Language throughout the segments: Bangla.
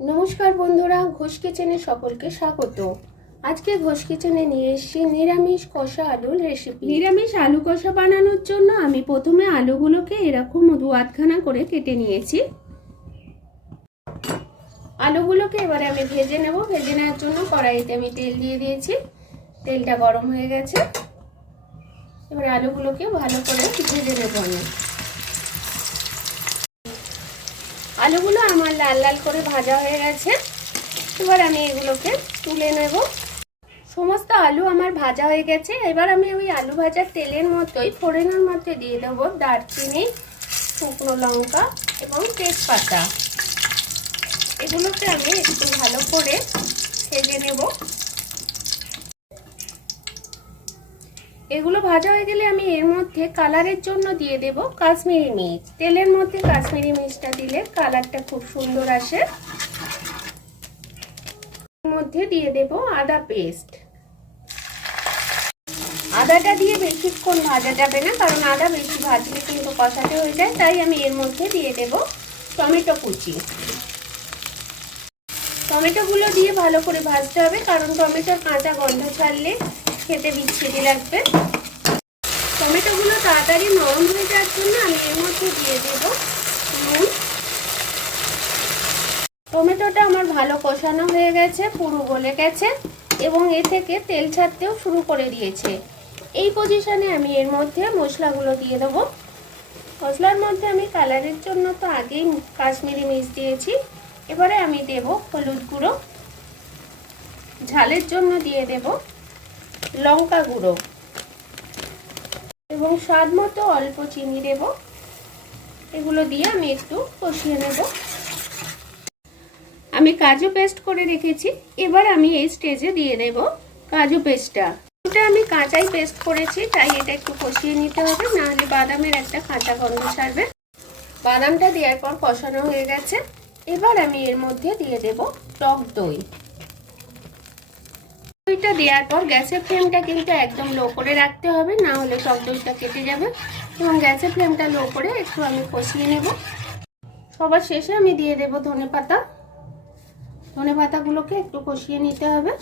নমস্কার বন্ধুরা ঘোষ কিচেনে সকলকে স্বাগত। আজকে ঘোষ কিচেনে নিয়ে এসেছি নিরামিষ কষা আলুর রেসিপি নিরামিষ আলু কষা বানানোর জন্য আমি প্রথমে আলুগুলোকে এরকম দু আধখানা করে কেটে নিয়েছি। আলুগুলোকে এবারে আমি ভেজে নেব। ভেজে নেওয়ার জন্য কড়াইতে আমি তেল দিয়ে দিয়েছি। তেলটা গরম হয়ে গেছে। এবার আলুগুলোকে ভালো করে ভেজে নেব আমি। আলুগুলো আমার লাল লাল করে ভাজা হয়ে গেছে। এবার আমি এগুলোকে তুলে নেব। সমস্ত আলু আমার ভাজা হয়ে গেছে। এবার আমি ওই আলু ভাজার তেলের মতোই ফোড়নের মধ্যে দিয়ে দেবো দারচিনি, শুকনো লঙ্কা এবং তেজপাতা। এগুলোকে আমি একটু ভালো করে ভেজে নেব। এগুলো ভাজা হয়ে গেলে আমি এর মধ্যে কালারের জন্য দিয়ে দেব কাশ্মীরি মির্চ। তেলের মধ্যে কাশ্মীরি মির্চটা দিলে কালারটা খুব সুন্দর আসে। মধ্যে দিয়ে দেব আদা পেস্ট। আদাটা দিয়ে বেশিক্ষণ ভাজা যাবে না, কারণ আদা বেশি ভাজলে কিন্তু কষাতে হয়ে যায়, তাই আমি এর মধ্যে দিয়ে দেব টমেটো কুচি। টমেটোগুলো দিয়ে ভালো করে ভাজতে হবে, কারণ টমেটোর কাঁচা গন্ধ ছাড়লে খেতে বিচ্ছিরি লাগবে। টমেটোগুলো তাড়াতাড়ি নরম হয়ে যাওয়ার জন্য আমি এর মধ্যে দিয়ে দেব নুন। টমেটোটা আমার ভালো কষানো হয়ে গেছে, পুরো গলে গেছে, এবং এ থেকে তেল ছাড়তেও শুরু করে দিয়েছে। এই পজিশনে আমি এর মধ্যে মশলাগুলো দিয়ে দেবো। মশলার মধ্যে আমি কালারের জন্য তো আগেই কাশ্মীরি মির্চ দিয়েছি। এবারে আমি দেব হলুদ গুঁড়ো। ঝালের জন্য দিয়ে দেব লঙ্কা গুঁড়ো। এবং স্বাদ মতো অল্প চিনি দেব। এগুলো দিয়ে আমি একটু কষিয়ে নেব। আমি কাজু পেস্ট করে রেখেছি। এবার আমি এই স্টেজে দিয়ে দেব কাজু পেস্টটা। এটা আমি কাঁচাই পেস্ট করেছি, তাই এটা একটু কষিয়ে নিতে হবে, নাহলে বাদামের একটা কাঁচা গন্ধ ছাড়বে। বাদামটা দেওয়ার পর কষানো হয়ে গেছে। এবার আমি এর মধ্যে দিয়ে দেব টক দই। দইটা দেওয়ার পর গ্যাসের ফ্লেমটা কিন্তু একদম লো করে রাখতে হবে, না হলে টক দইটা কেটে যাবে। এবং গ্যাসের ফ্লেমটা লো করে একটু আমি কষিয়ে নেব। সবার শেষে আমি দিয়ে দেব ধনে পাতা ধনে পাতাগুলোকে একটু কষিয়ে নিতে হবে।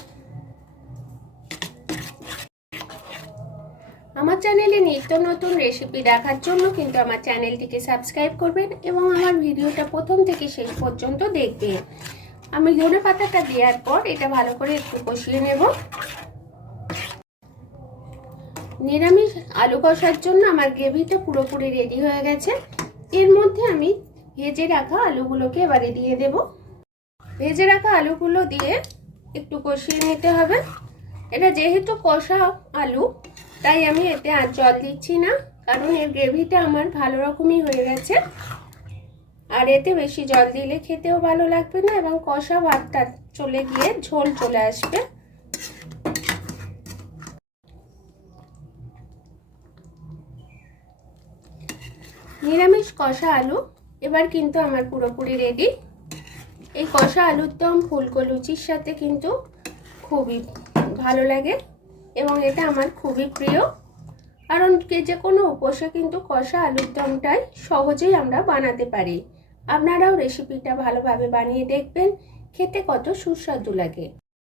আমার চ্যানেলে নিত্য নতুন রেসিপি দেখার জন্য কিন্তু আমার চ্যানেলটিকে সাবস্ক্রাইব করবেন এবং আমার ভিডিওটা প্রথম থেকে শেষ পর্যন্ত দেখবেন। আমি ধনে পাতাটা দেওয়ার পর এটা ভালো করে একটু কষিয়ে নেব। নিরামিষ আলু কষার জন্য আমার গ্রেভিটা পুরোপুরি রেডি হয়ে গেছে। এর মধ্যে আমি ভেজে রাখা আলুগুলোকে এবারে দিয়ে দেব। ভেজে রাখা আলুগুলো দিয়ে একটু কষিয়ে নিতে হবে। এটা যেহেতু কষা আলু তাই আমি এতে আর জল দিচ্ছি না, কারণ এর গ্রেভিটা আমার ভালো রকমই হয়ে গেছে। আর এতে বেশি জল দিলে খেতেও ভালো লাগবে না এবং কষা ভাতটা চলে গিয়ে ঝোল চলে আসবে। নিরামিষ কষা আলু, এবার কিন্তু আমার পুরোপুরি রেডি এই কষা আলুর দম ফুলকো লুচির সাথে কিন্তু খুবই ভালো লাগে। এবং এটা আমার খুবই প্রিয়। কারণ যে কোনো উপসে কিন্তু কষা আলুর দমটাই সহজেই আমরা বানাতে পারি। আপনারাও রেসিপিটা ভালোভাবে বানিয়ে দেখবেন। খেতে কত সুস্বাদু লাগে।